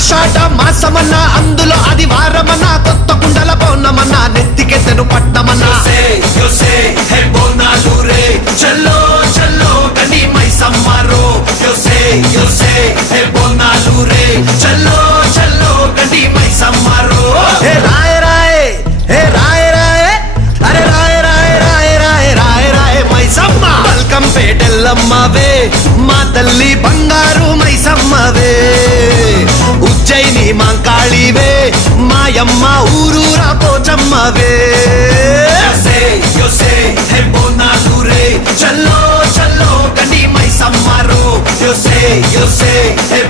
ఆషాఢ మాసమన్న అందులో అది వారమన్న కొత్త కుండల పౌర్ణమన్న నెత్తికెత్తెను పట్టమన్న చల్లో చల్లో కని మైసమ్మరో బోనాలు రే చల్లో చల్లో కని మైసమ్మరో హే రాయ రాయ హే రాయ రాయ అరే రాయ రాయ రాయ రాయ రాయ రాయ మైసమ్మ బల్కం పేటెల్లమ్మవే మా తల్లి బంగారు మైసమ్మవే ఉజ్జయిని మాంకాళివే మాయమ్మ ఊరూరా పోచమ్మవే బోనాలు రే చల్లో చల్లో కని మైసమ్మరో yo sé, hey,